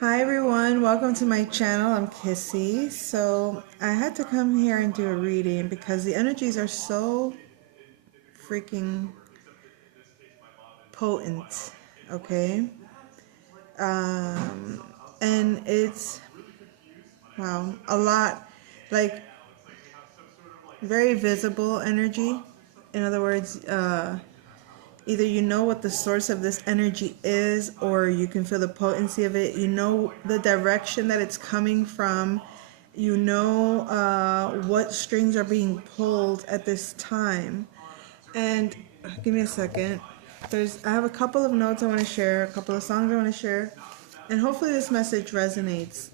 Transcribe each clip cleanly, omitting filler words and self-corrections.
Hi everyone, welcome to my channel. I'm Kissy. So I had to come here and do a reading because the energies are so freaking potent, okay? Um, and it's, wow, a lot, like very visible energy. In other words, either you know what the source of this energy is, or you can feel the potency of it. You know the direction that it's coming from. You know what strings are being pulled at this time. And give me a second. I have a couple of notes I want to share, a couple of songs I want to share, and hopefully this message resonates.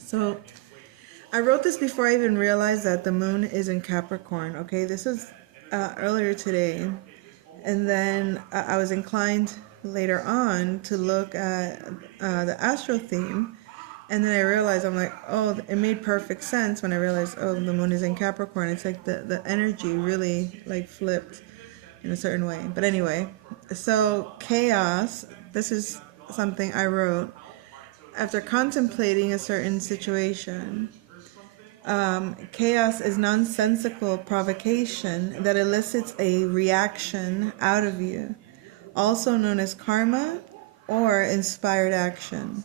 So I wrote this before I even realized that the moon is in Capricorn. Okay, this was earlier today. And then I was inclined later on to look at the astro theme. And then I realized, I'm like, oh, it made perfect sense when I realized, oh, the moon is in Capricorn. It's like the energy really like flipped in a certain way. But anyway, so chaos, this is something I wrote after contemplating a certain situation. Chaos is nonsensical provocation that elicits a reaction out of you, also known as karma or inspired action.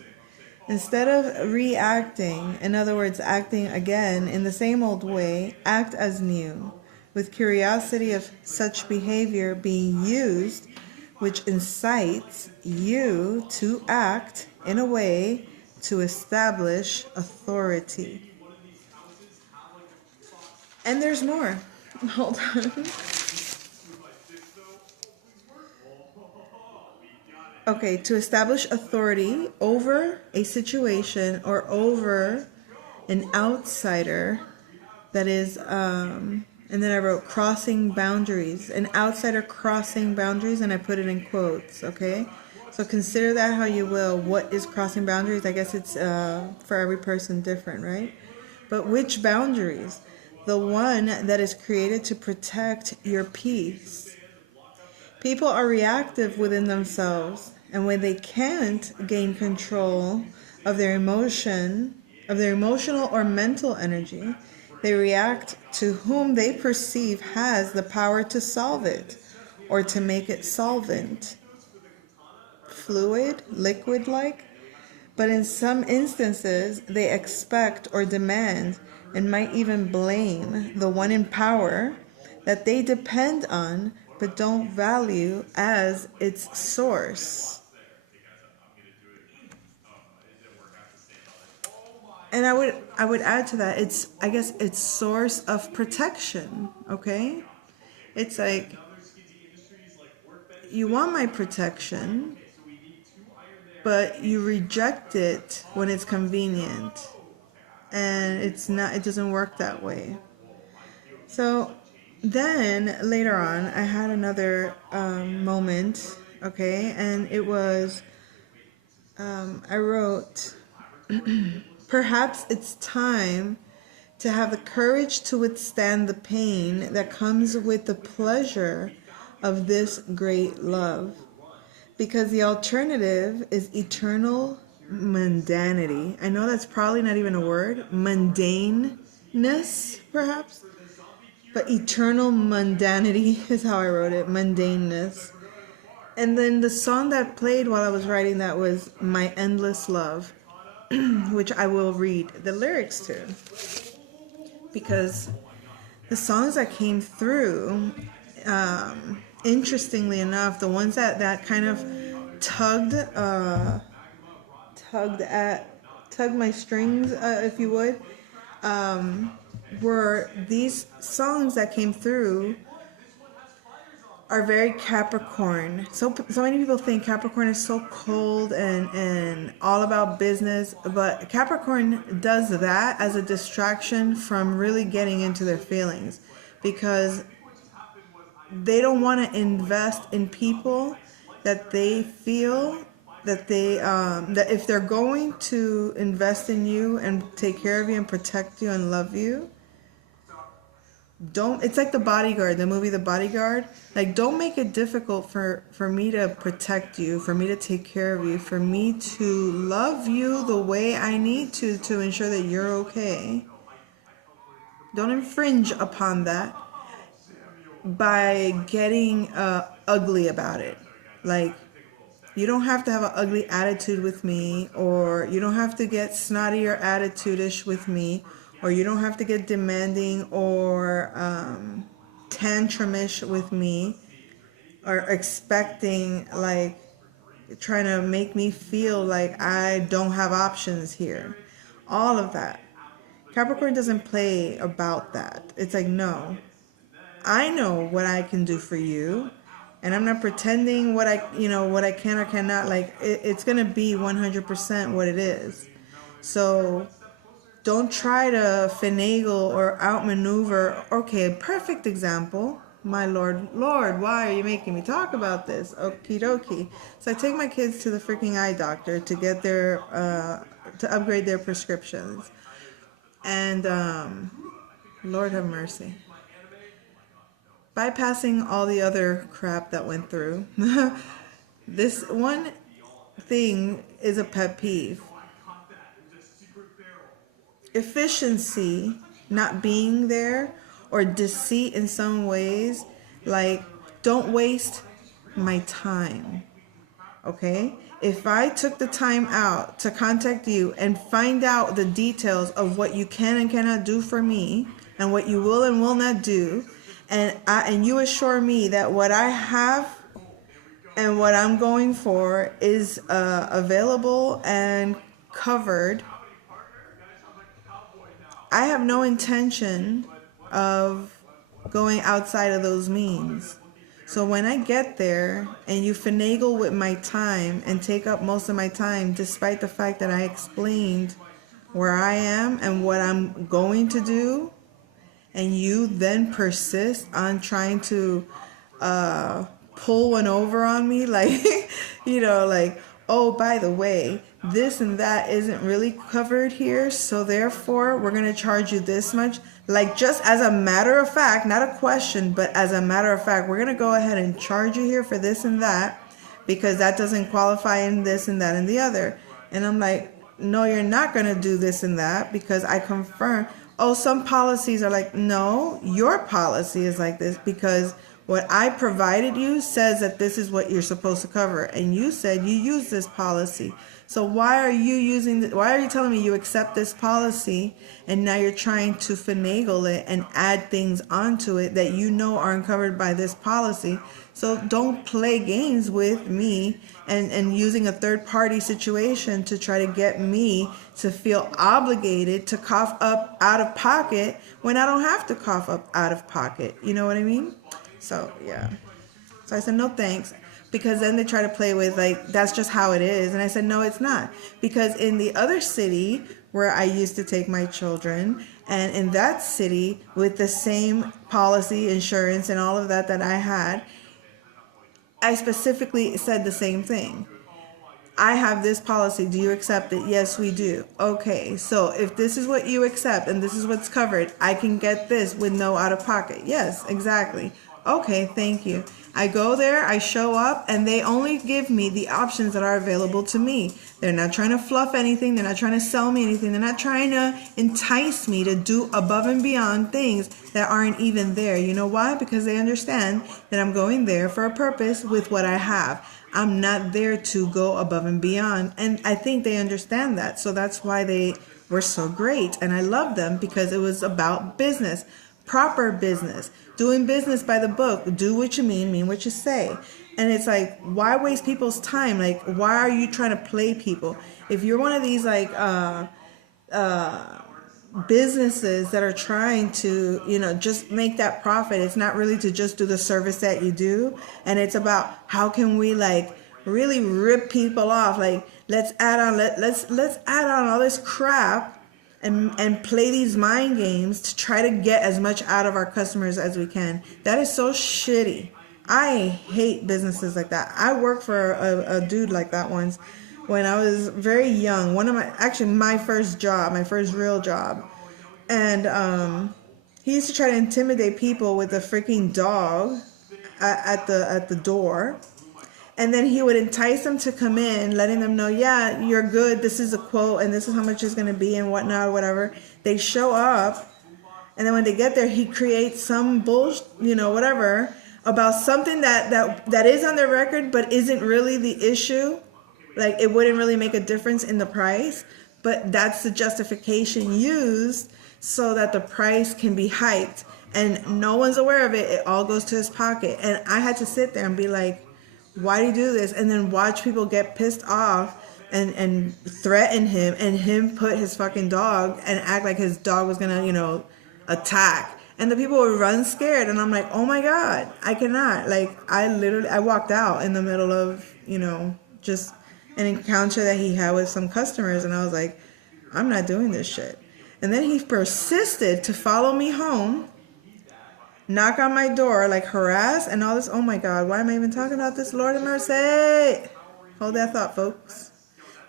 Instead of reacting, in other words, acting again in the same old way, act as new, with curiosity of such behavior being used, which incites you to act in a way to establish authority. And there's more. Hold on. Okay, to establish authority over a situation or over an outsider that is, and then I wrote crossing boundaries, an outsider crossing boundaries, and I put it in quotes, okay? So consider that how you will. What is crossing boundaries? I guess it's for every person different, right? But which boundaries? The one that is created to protect your peace. People are reactive within themselves, and when they can't gain control of their emotional or mental energy, they react to whom they perceive has the power to solve it or to make it solvent, fluid, liquid-like. But in some instances, they expect or demand and might even blame the one in power that they depend on but don't value as its source. And I would add to that, I guess it's source of protection, okay? It's like, you want my protection, but you reject it when it's convenient. And it doesn't work that way. So then later on, I had another moment, okay, and it was, I wrote, perhaps it's time to have the courage to withstand the pain that comes with the pleasure of this great love. Because the alternative is eternal mundanity. I know that's probably not even a word. Mundaneness, perhaps? But eternal mundanity is how I wrote it. Mundaneness. And then the song that played while I was writing that was My Endless Love, which I will read the lyrics to. Because the songs that came through, interestingly enough, the ones that kind of tugged tugged my strings, if you would, were these songs that came through are very Capricorn. So many people think Capricorn is so cold and all about business, but Capricorn does that as a distraction from really getting into their feelings, because they don't want to invest in people that they feel that if they're going to invest in you and take care of you and protect you and love you, Don't, it's like The Bodyguard, the movie The Bodyguard. Like, don't make it difficult for me to protect you, for me to take care of you, for me to love you the way I need to ensure that you're okay. Don't infringe upon that by getting ugly about it. Like, you don't have to have an ugly attitude with me, or you don't have to get snotty or attitude-ish with me, or you don't have to get demanding or tantrumish with me, or expecting, like, trying to make me feel like I don't have options here. All of that. Capricorn doesn't play about that. It's like, no, I know what I can do for you, and I'm not pretending what what I can or cannot. Like, it's gonna be 100% what it is. So don't try to finagle or outmaneuver. Okay, perfect example. My Lord, why are you making me talk about this? Okie dokie. So I take my kids to the freaking eye doctor to get their to upgrade their prescriptions, and Lord have mercy. Bypassing all the other crap that went through, this one thing is a pet peeve. Efficiency not being there, or deceit in some ways. Like, don't waste my time. Okay? If I took the time out to contact you and find out the details of what you can and cannot do for me, and what you will and will not do, and you assure me that what I have and what I'm going for is available and covered, I have no intention of going outside of those means. So when I get there and you finagle with my time and take up most of my time, despite the fact that I explained where I am and what I'm going to do, and you then persist on trying to pull one over on me, like, like, oh, by the way, this and that isn't really covered here, so therefore we're going to charge you this much. Like, just as a matter of fact, not a question, but as a matter of fact, we're going to go ahead and charge you here for this and that, because that doesn't qualify in this and that and the other. And I'm like, no, you're not going to do this and that, because I confirm. Oh, some policies are like, no, your policy is like this, because what I provided you says that this is what you're supposed to cover, and you said you use this policy. So why are you telling me you accept this policy, and now you're trying to finagle it and add things onto it that you know aren't covered by this policy? So don't play games with me and using a third party situation to try to get me to feel obligated to cough up out of pocket when I don't have to cough up out of pocket. You know what I mean? So, yeah. So I said, no thanks. Because then they try to play with, like, that's just how it is. And I said, no, it's not. Because in the other city where I used to take my children, and in that city with the same policy, insurance, and all of that I had, I specifically said the same thing. I have this policy. Do you accept it? Yes, we do. Okay, so if this is what you accept and this is what's covered, I can get this with no out of pocket. Yes, exactly. Okay, thank you. I go there, I show up, and they only give me the options that are available to me. They're not trying to fluff anything. They're not trying to sell me anything. They're not trying to entice me to do above and beyond things that aren't even there. You know why? Because they understand that I'm going there for a purpose with what I have. I'm not there to go above and beyond. And I think they understand that. So that's why they were so great. And I love them, because it was about business, proper business, doing business by the book. Do what you mean what you say. And it's like, why waste people's time? Like, why are you trying to play people? If you're one of these, like, businesses that are trying to, just make that profit, it's not really to just do the service that you do. And it's about how can we, like, really rip people off. Like, let's add on all this crap and play these mind games to try to get as much out of our customers as we can. That is so shitty. I hate businesses like that. I worked for a dude like that once when I was very young. My first job, my first real job. And he used to try to intimidate people with a freaking dog at the door. And then he would entice them to come in, letting them know, yeah, you're good. This is a quote, and this is how much it's going to be, and whatnot, whatever. They show up, and then when they get there, he creates some bullshit, whatever, about something that is on their record, but isn't really the issue. Like, it wouldn't really make a difference in the price, but that's the justification used so that the price can be hiked. And no one's aware of it. It all goes to his pocket. And I had to sit there and be like, why do you do this? And then watch people get pissed off and threaten him, and him put his fucking dog and act like his dog was gonna, attack. And the people would run scared, and I'm like, oh my God, I cannot. Like, I walked out in the middle of, just an encounter that he had with some customers, and I was like, I'm not doing this shit. And then he persisted to follow me home, knock on my door, like harass and all this. Oh my God, why am I even talking about this? Lord of mercy. Hold that thought, folks.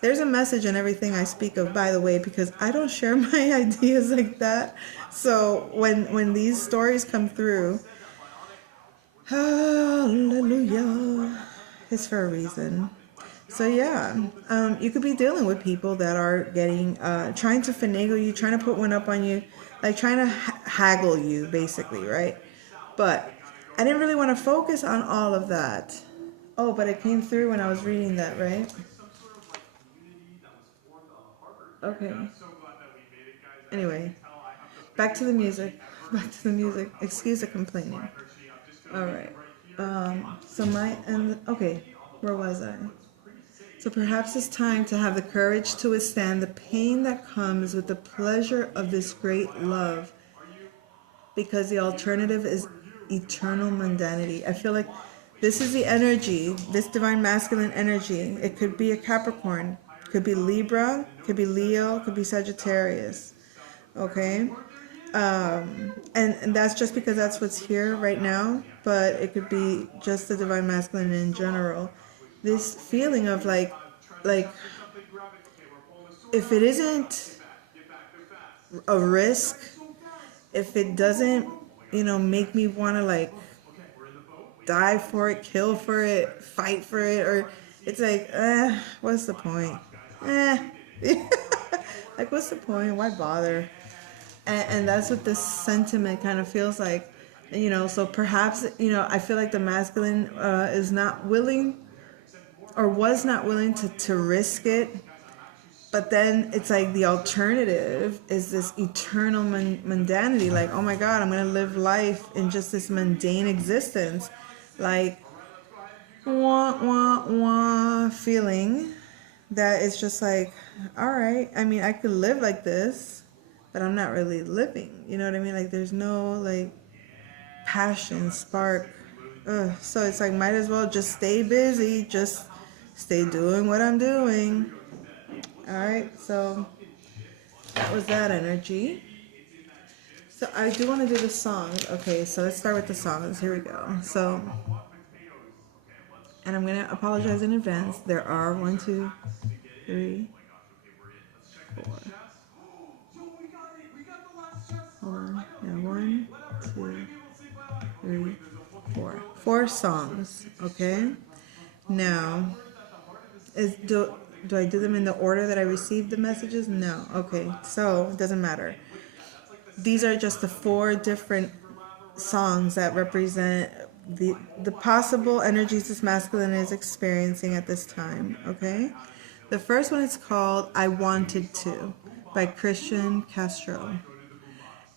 There's a message in everything I speak of, by the way, because I don't share my ideas like that. So when these stories come through, hallelujah, it's for a reason. So yeah, you could be dealing with people that are getting, trying to finagle you, trying to put one up on you, like trying to haggle you, basically, right? But I didn't really want to focus on all of that. Oh, but it came through when I was reading that, right? Okay. Anyway, back to the music. Back to the music. Excuse the complaining. All right. Okay, where was I? So perhaps it's time to have the courage to withstand the pain that comes with the pleasure of this great love, because the alternative is eternal mundanity. I feel like this is the energy, this divine masculine energy. It could be a Capricorn, could be Libra, could be Leo, could be Sagittarius. Okay? And that's just because that's what's here right now, but it could be just the divine masculine in general. This feeling of like if it isn't a risk, if it doesn't, make me want to like die for it, kill for it, fight for it, or it's like, what's the point? Like, what's the point? Why bother? And that's what this sentiment kind of feels like, so perhaps, I feel like the masculine is not willing, or was not willing to risk it. But then it's like the alternative is this eternal mundanity. Like, oh my God, I'm going to live life in just this mundane existence. Like, wah, wah, wah feeling that is just like, all right, I mean, I could live like this, but I'm not really living. You know what I mean? Like, there's no, like, passion, spark. So it's like, might as well just stay busy, just stay doing what I'm doing. All right, so that was that energy. So I do want to do the songs. Okay, so let's start with the songs. Here we go. So, and I'm going to apologize in advance. There are 1, 2, 3, 4. Hold on. Yeah, 1, 2, 3, 4. 4 songs. Okay. Now, do I do them in the order that I received the messages? No. Okay. So it doesn't matter. These are just the 4 different songs that represent the possible energies this masculine is experiencing at this time. Okay. The first one is called "I Wanted To" by Christian Castro.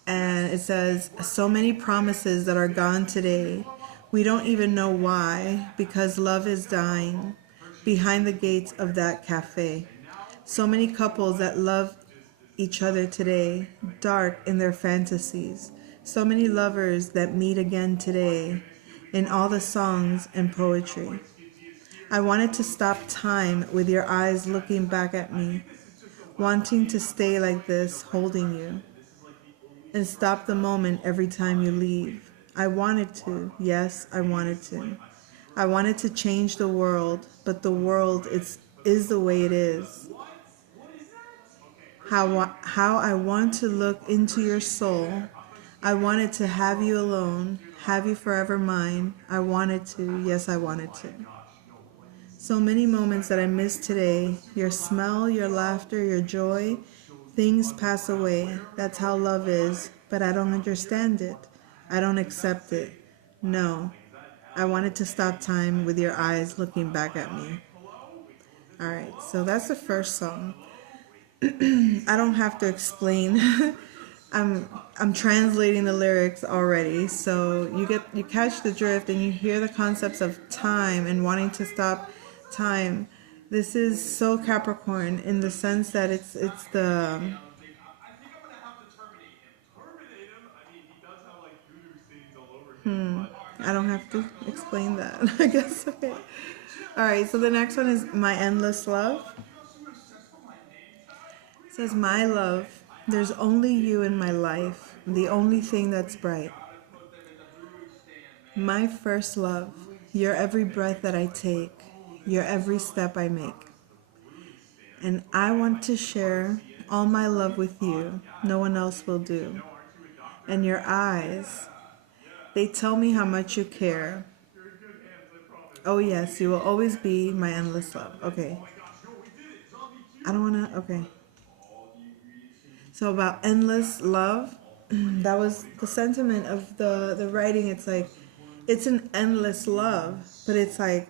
And it says, so many promises that are gone today. We don't even know why, because love is dying behind the gates of that cafe. So many couples that love each other today, dark in their fantasies. So many lovers that meet again today in all the songs and poetry. I wanted to stop time with your eyes looking back at me, wanting to stay like this, holding you, and stop the moment every time you leave. I wanted to, yes, I wanted to. I wanted to change the world, but the world is the way it is. How I want to look into your soul. I wanted to have you alone, have you forever mine. I wanted to, yes, I wanted to. So many moments that I miss today. Your smell, your laughter, your joy. Things pass away. That's how love is. But I don't understand it. I don't accept it. No. I wanted to stop time with your eyes looking back at me. Alright, so that's the first song. I don't have to explain. I'm I'm translating the lyrics already, so you catch the drift and you hear the concepts of time and wanting to stop time. This is so Capricorn in the sense that it's the I don't have to explain that. I guess okay. All right, so the next one is My Endless Love. It says, My love, there's only you in my life, the only thing that's bright. My first love, you're every breath that I take, you're every step I make. And I want to share all my love with you, no one else will do. And your eyes, they tell me how much you care. Oh yes, you will always be my endless love. Okay. I don't want to, okay. So about endless love, that was the sentiment of the writing. It's like, it's an endless love, but it's like,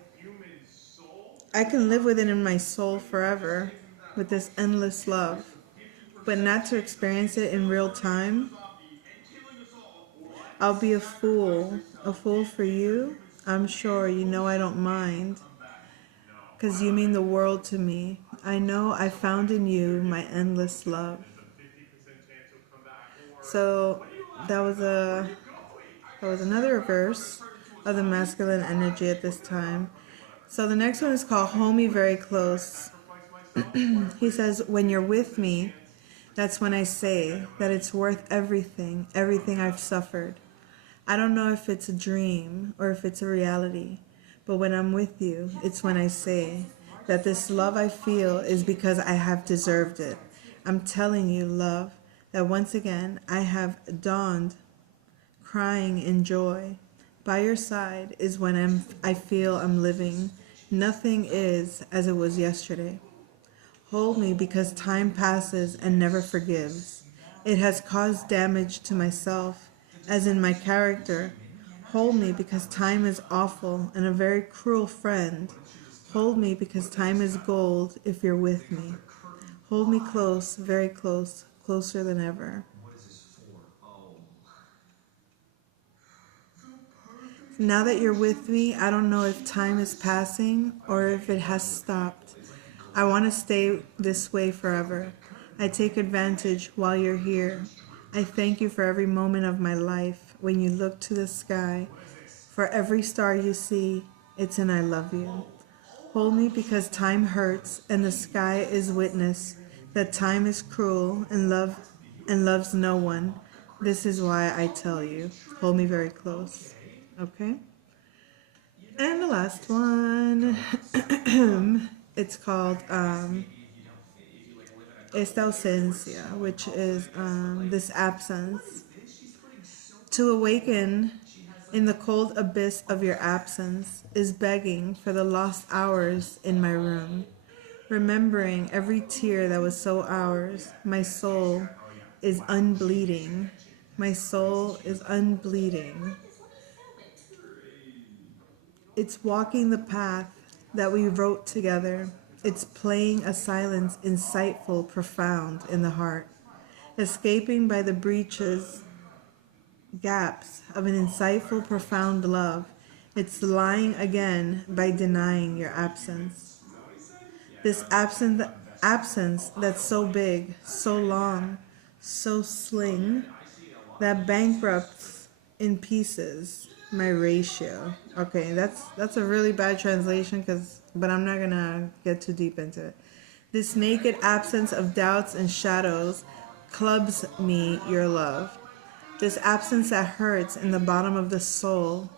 I can live with it in my soul forever with this endless love, but not to experience it in real time. I'll be a fool for you. I'm sure you know I don't mind, 'cause you mean the world to me. I know I found in you my endless love. So that was another verse of the masculine energy at this time. So the next one is called Hold Me Very Close. He says, when you're with me, that's when I say that it's worth everything, everything I've suffered. I don't know if it's a dream or if it's a reality, but when I'm with you, it's when I say that this love I feel is because I have deserved it. I'm telling you, love, that once again I have dawned crying in joy. By your side is when I feel I'm living. Nothing is as it was yesterday. Hold me because time passes and never forgives. It has caused damage to myself, as in my character. Hold me because time is awful and a very cruel friend. Hold me because time is gold if you're with me. Hold me close, very close, closer than ever. Now that you're with me, I don't know if time is passing or if it has stopped. I want to stay this way forever. I take advantage while you're here. I thank you for every moment of my life. When you look to the sky, for every star you see, it's an I love you. Hold me because time hurts and the sky is witness that time is cruel and loves no one. This is why I tell you. Hold me very close. Okay? And the last one, it's called Esta ausencia, which is this absence. To awaken in the cold abyss of your absence is begging for the lost hours in my room. Remembering every tear that was so ours, my soul is unbleeding. My soul is unbleeding. It's walking the path that we wrote together. It's playing a silence insightful, profound in the heart. Escaping by the breaches, gaps of an insightful, profound love. It's lying again by denying your absence. This absence that's so big, so long, so sling, that bankrupts in pieces my ratio. Okay, that's a really bad translation, but I'm not gonna get too deep into it. This naked absence of doubts and shadows clubs me your love. This absence that hurts in the bottom of the soul,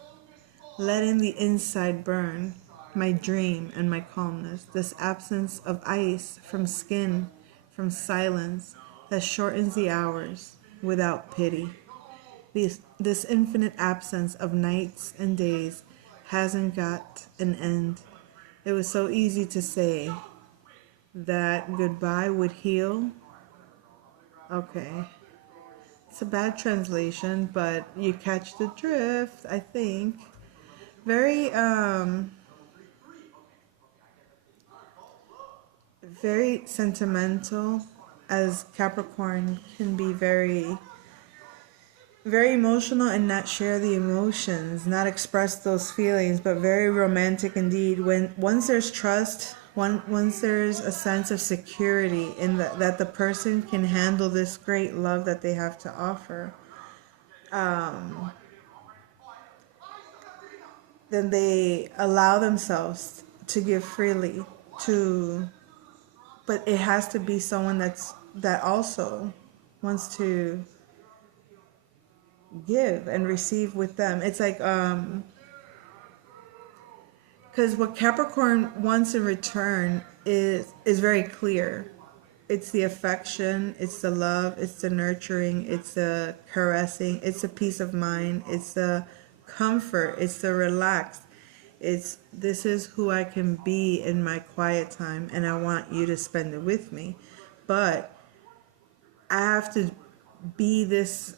letting the inside burn, my dream and my calmness. This absence of ice from skin, from silence, that shortens the hours without pity. This infinite absence of nights and days hasn't got an end. It was so easy to say that goodbye would heal. Okay. It's a bad translation, but you catch the drift, I think. Very, very sentimental, as Capricorn can be very, very emotional and not share the emotions, not express those feelings, but very romantic indeed. Once there's trust, once there's a sense of security in that the person can handle this great love that they have to offer, then they allow themselves to give freely to, but it has to be someone that also wants to give and receive with them. It's like because what Capricorn wants in return is very clear. It's the affection, it's the love, it's the nurturing, it's the caressing, it's the peace of mind, it's the comfort, it's the relaxed. It's this is who I can be in my quiet time, and I want you to spend it with me. But I have to be this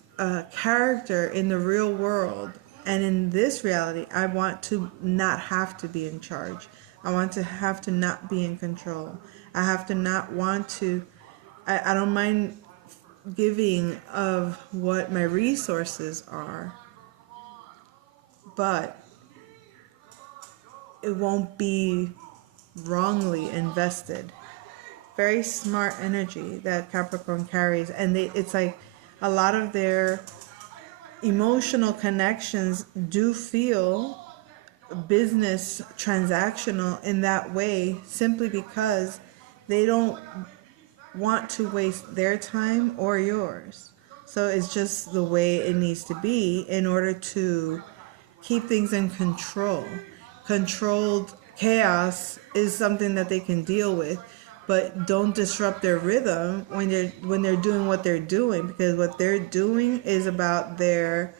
character in the real world. And in this reality, I want to not have to be in charge. I want to have to not be in control. I have to not want to, I don't mind giving of what my resources are, but it won't be wrongly invested. Very smart energy that Capricorn carries. And it's like a lot of their emotional connections do feel business transactional in that way, simply because they don't want to waste their time or yours. So it's just the way it needs to be in order to keep things in control. Controlled chaos is something that they can deal with, but don't disrupt their rhythm when they're doing what they're doing, because what they're doing is about their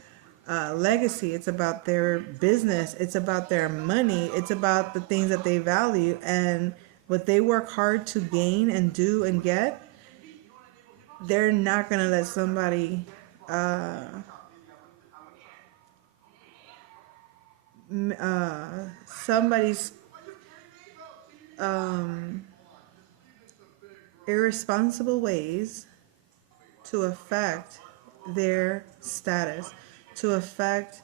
legacy. It's about their business. It's about their money. It's about the things that they value, and what they work hard to gain and do and get. They're not gonna let somebody somebody's irresponsible ways to affect their status, to affect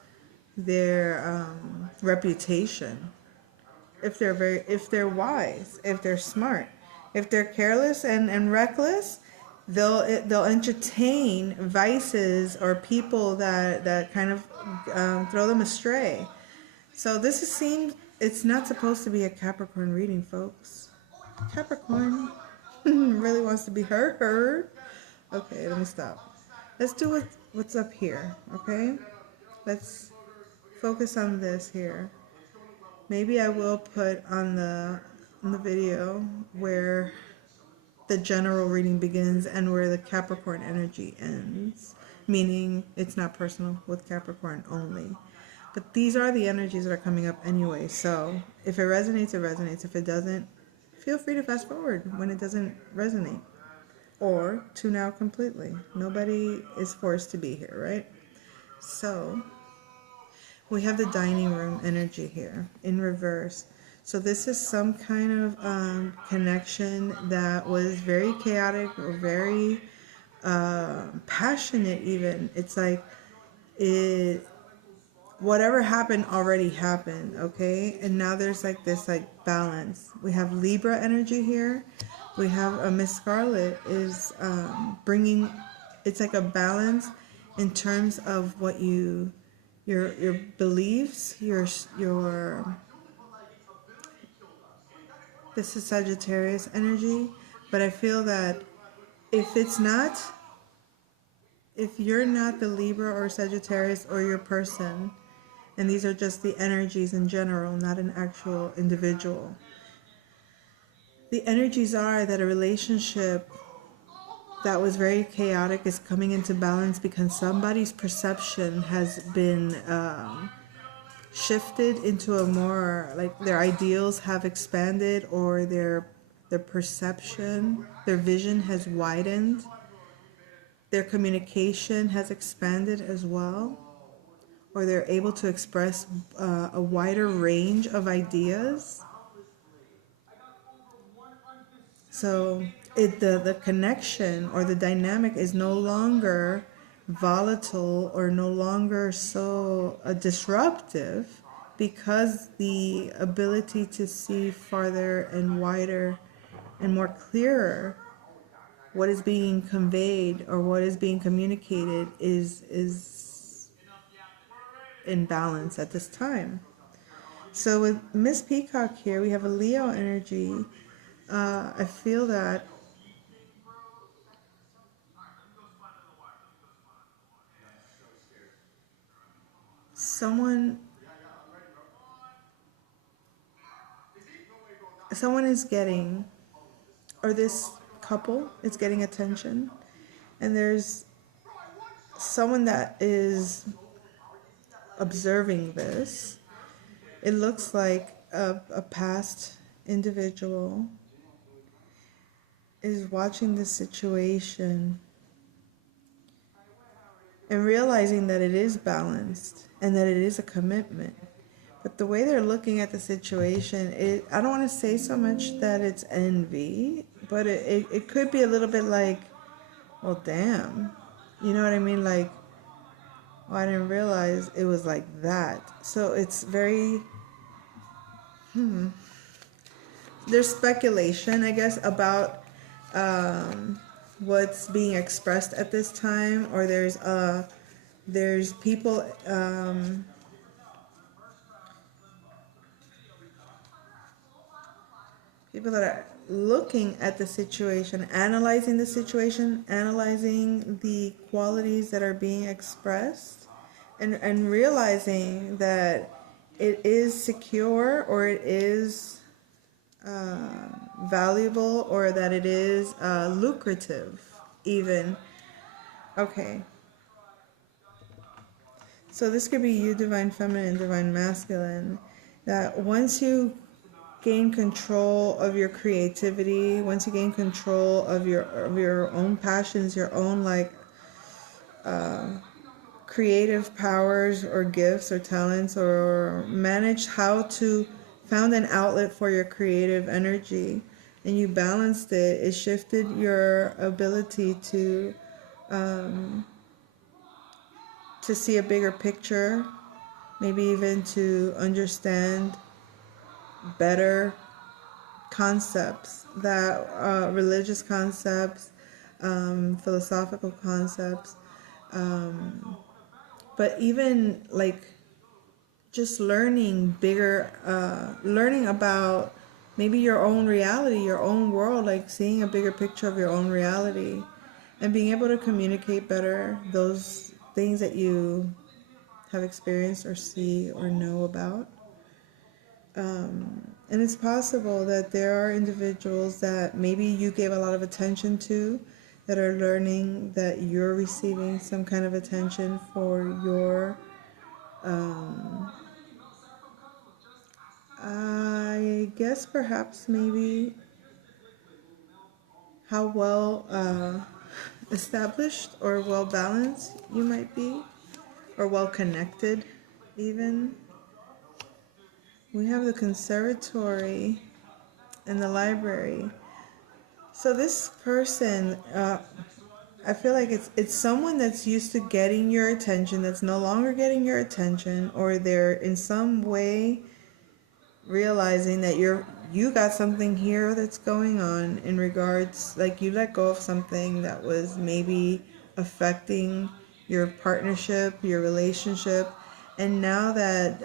their reputation. If they're wise, if they're smart, if they're careless and reckless, they'll entertain vices or people that kind of throw them astray. So it's not supposed to be a Capricorn reading, folks. Capricorn really wants to be heard. Okay, let me stop. Let's do what's up here, okay? Let's focus on this here. Maybe I will put on the video where the general reading begins and where the Capricorn energy ends, meaning it's not personal with Capricorn only. But these are the energies that are coming up anyway, so if it resonates, it resonates. If it doesn't, feel free to fast forward when it doesn't resonate, or tune out completely. Nobody is forced to be here, right? So we have the dining room energy here in reverse. So this is some kind of connection that was very chaotic or very passionate even. It's like whatever happened already happened, okay? And now there's like this like balance. We have Libra energy here. We have Miss Scarlet is bringing, it's like a balance in terms of what your beliefs, your this is Sagittarius energy, but I feel that if you're not the Libra or Sagittarius or your person, and these are just the energies in general, not an actual individual. The energies are that a relationship that was very chaotic is coming into balance because somebody's perception has been shifted into a more, like, their ideals have expanded, or their perception, their vision has widened, their communication has expanded as well, or they're able to express a wider range of ideas. So the connection or the dynamic is no longer volatile or no longer so disruptive, because the ability to see farther and wider and more clearer what is being conveyed or what is being communicated is in balance at this time. So with Miss Peacock here, we have a Leo energy. I feel that someone is getting, or this couple is getting attention, and there's someone that is observing this. It looks like a past individual is watching the situation and realizing that it is balanced and that it is a commitment. But the way they're looking at the situation, I don't want to say so much that it's envy, but it could be a little bit like, well, damn. You know what I mean? Like, oh, I didn't realize it was like that. So it's very, there's speculation, I guess, about what's being expressed at this time, or there's people people that are looking at the situation, analyzing the situation, analyzing the qualities that are being expressed, and realizing that it is secure, or it is valuable, or that it is lucrative even. Okay. So this could be you, divine feminine, divine masculine, that once you gain control of your creativity, once you gain control of your own passions, your own creative powers or gifts or talents, or manage how to found an outlet for your creative energy, and you balanced it, it shifted your ability to see a bigger picture, maybe even to understand better concepts, that religious concepts, philosophical concepts, but even like just learning bigger, learning about maybe your own reality, your own world, like seeing a bigger picture of your own reality, and being able to communicate better those things that you have experienced or see or know about. And it's possible that there are individuals that maybe you gave a lot of attention to, that are learning that you're receiving some kind of attention for your, I guess perhaps maybe how well established or well balanced you might be, or well connected even. We have the conservatory and the library. So this person, I feel like it's someone that's used to getting your attention, that's no longer getting your attention, or they're in some way realizing that you got something here that's going on in regards, like you let go of something that was maybe affecting your partnership, your relationship, and now that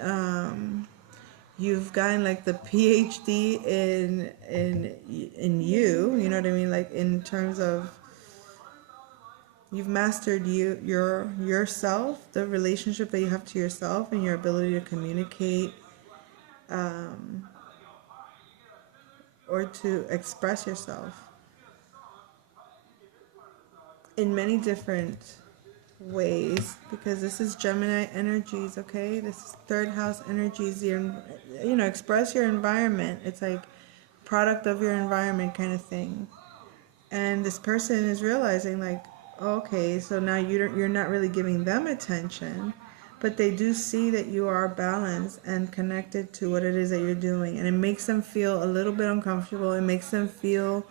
you've gotten like the PhD in you know what I mean, like in terms of you've mastered yourself, the relationship that you have to yourself, and your ability to communicate or to express yourself. in many different ways, because this is Gemini energies, okay? This is third house energies. Express your environment. It's like product of your environment kind of thing. And this person is realizing like, okay, so now you're not really giving them attention, but they do see that you are balanced and connected to what it is that you're doing, and it makes them feel a little bit uncomfortable. It makes them feel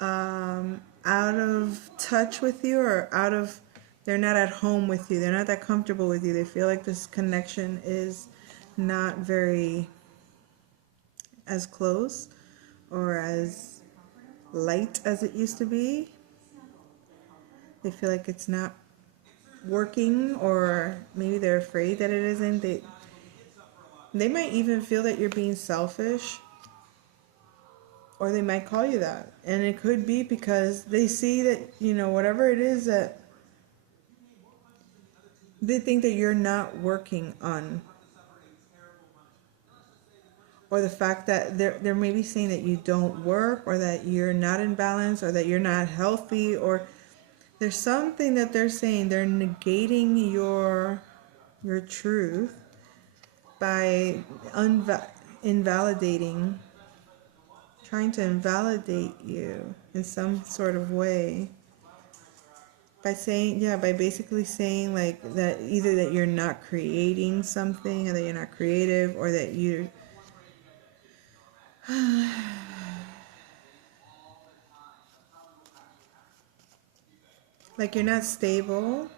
out of touch with you, or they're not at home with you. They're not that comfortable with you. They feel like this connection is not very as close or as light as it used to be. They feel like it's not working, or maybe they're afraid that it isn't. They might even feel that you're being selfish, or they might call you that. And it could be because they see that, whatever it is that they think that you're not working on, or the fact that they're maybe saying that you don't work, or that you're not in balance, or that you're not healthy, or there's something that they're saying. They're negating your truth by invalidating, trying to invalidate you in some sort of way, by saying, by basically saying like that, either that you're not creating something, or that you're not creative, or that you like you're not stable,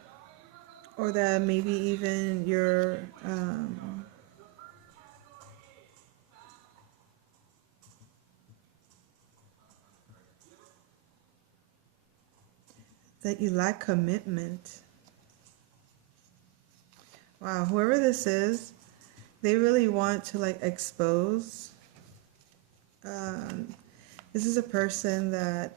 or that maybe even you're that you lack commitment. Wow, whoever this is, they really want to like expose. This is a person that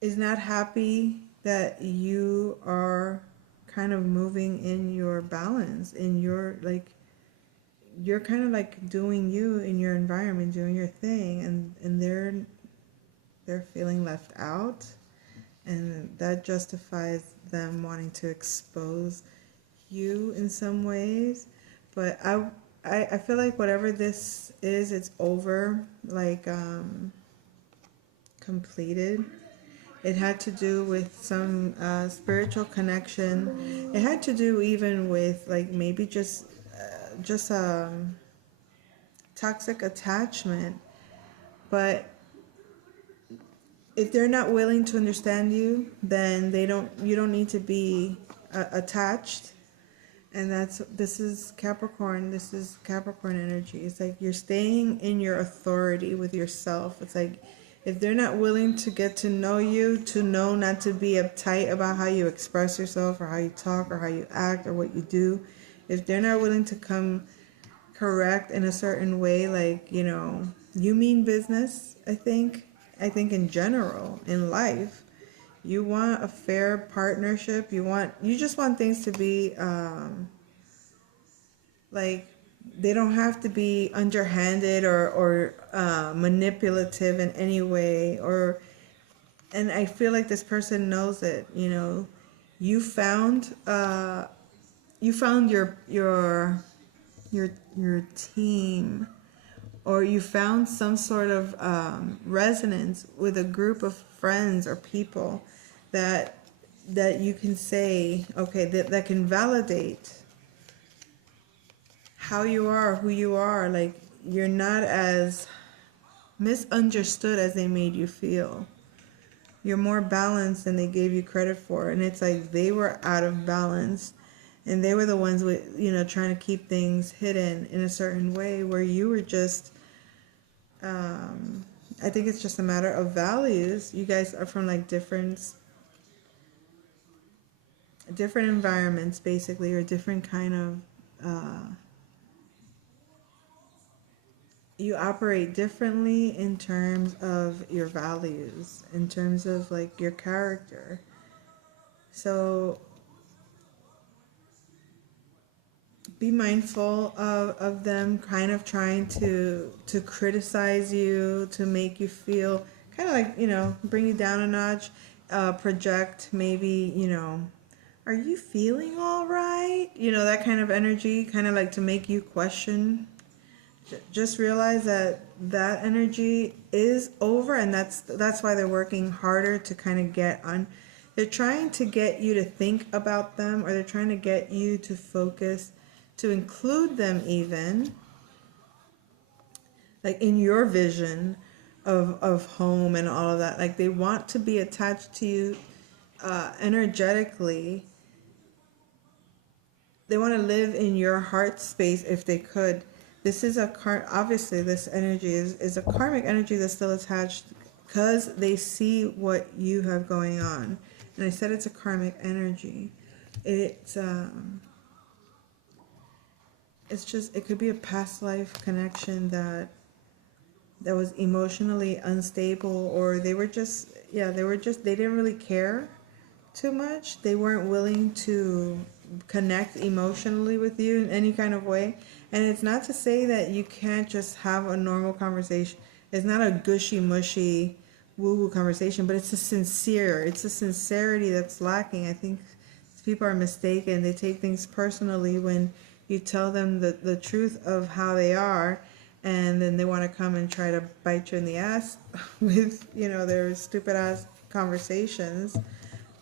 is not happy that you are kind of moving in your balance, in your like, you're kind of like doing you in your environment, doing your thing, and they're feeling left out, and that justifies them wanting to expose you in some ways. But I feel like whatever this is, it's over, like completed. It had to do with some spiritual connection. It had to do even with like maybe just toxic attachment. But if they're not willing to understand you, then you don't need to be attached. And this is Capricorn. This is Capricorn energy. It's like you're staying in your authority with yourself. It's like if they're not willing to get to know you, to know not to be uptight about how you express yourself, or how you talk, or how you act, or what you do, if they're not willing to come correct in a certain way, like, you mean business, I think in general, in life, you want a fair partnership. You just want things to be like, they don't have to be underhanded or manipulative in any way. And I feel like this person knows it. You found your team, or you found some sort of resonance with a group of friends or people that you can say, okay, that can validate how you are, who you are. Like, you're not as misunderstood as they made you feel. You're more balanced than they gave you credit for. And it's like they were out of balance, and they were the ones with, trying to keep things hidden in a certain way, where you were just I think it's just a matter of values. You guys are from like different environments, basically, or different kind of you operate differently in terms of your values, in terms of like your character. So be mindful of them kind of trying to criticize you, to make you feel kind of like, bring you down a notch, project maybe, are you feeling all right? That kind of energy, kind of like to make you question. Just realize that that energy is over, and that's why they're working harder to kind of get on. They're trying to get you to think about them, or they're trying to get you to focus, to include them even, like in your vision of home and all of that. Like they want to be attached to you energetically. They want to live in your heart space if they could. This is obviously this energy is a karmic energy that's still attached because they see what you have going on. And I said it's a karmic energy. It's just, it could be a past life connection that was emotionally unstable, or they didn't really care too much. They weren't willing to connect emotionally with you in any kind of way. And it's not to say that you can't just have a normal conversation. It's not a gushy mushy woo-woo conversation, but it's a sincerity that's lacking. I think people are mistaken. They take things personally when you tell them the truth of how they are, and then they want to come and try to bite you in the ass with, their stupid ass conversations.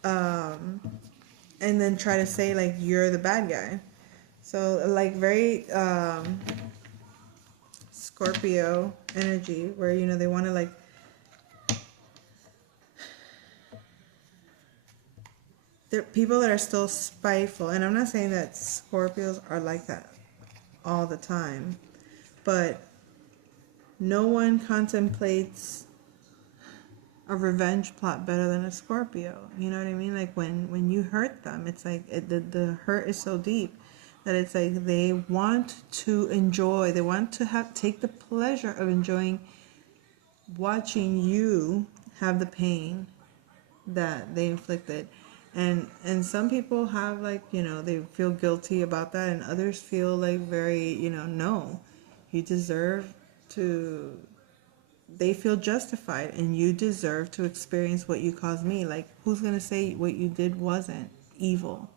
And then try to say like you're the bad guy. So like very Scorpio energy, where they want to like, there are people that are still spiteful, and I'm not saying that Scorpios are like that all the time, but no one contemplates a revenge plot better than a Scorpio. You know what I mean? Like when you hurt them, it's like the hurt is so deep that it's like they want to enjoy, they want to take the pleasure of enjoying watching you have the pain that they inflicted. And some people have like, they feel guilty about that, and others feel like very, no, you deserve to, they feel justified, and you deserve to experience what you caused me. Like, who's gonna say what you did wasn't evil?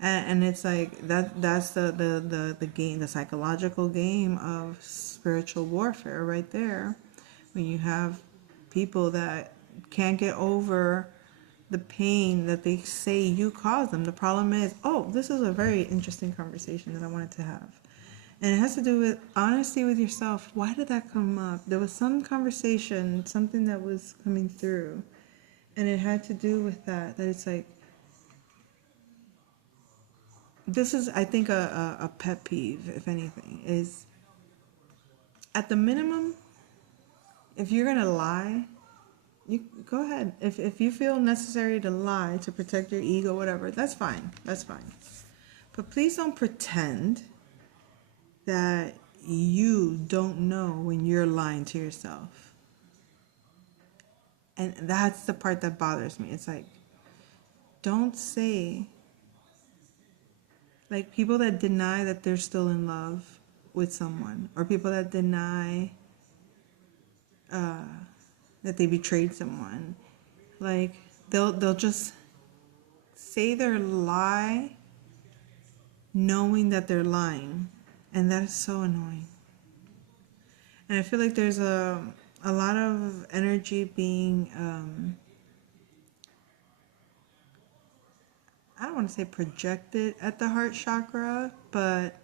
And it's like that's the game, the psychological game of spiritual warfare right there. When you have people that can't get over the pain that they say you caused them. The problem is, this is a very interesting conversation that I wanted to have. And it has to do with honesty with yourself. Why did that come up? There was some conversation, something that was coming through, and it had to do with that it's like, this is, I think, a pet peeve, if anything, is at the minimum, if you're going to lie, you go ahead. If you feel necessary to lie to protect your ego, whatever, that's fine. That's fine. But please don't pretend that you don't know when you're lying to yourself. And that's the part that bothers me. It's like, don't say, like, people that deny that they're still in love with someone, or people that deny that they betrayed someone, like they'll just say their lie knowing that they're lying, and that is so annoying. And I feel like there's a lot of energy being I don't want to say projected at the heart chakra, but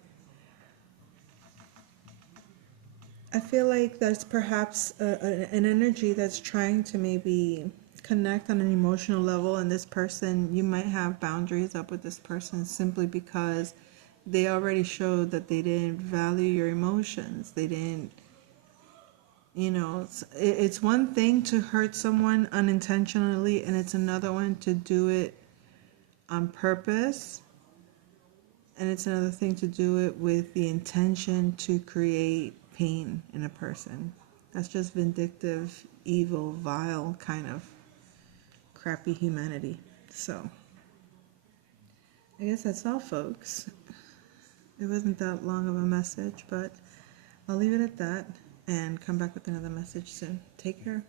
I feel like there's perhaps an energy that's trying to maybe connect on an emotional level, and this person, you might have boundaries up with this person simply because they already showed that they didn't value your emotions. They didn't, it's one thing to hurt someone unintentionally, and it's another one to do it on purpose, and it's another thing to do it with the intention to create pain in a person. That's just vindictive, evil, vile kind of crappy humanity. So I guess that's all, folks. It wasn't that long of a message, but I'll leave it at that and come back with another message soon. Take care.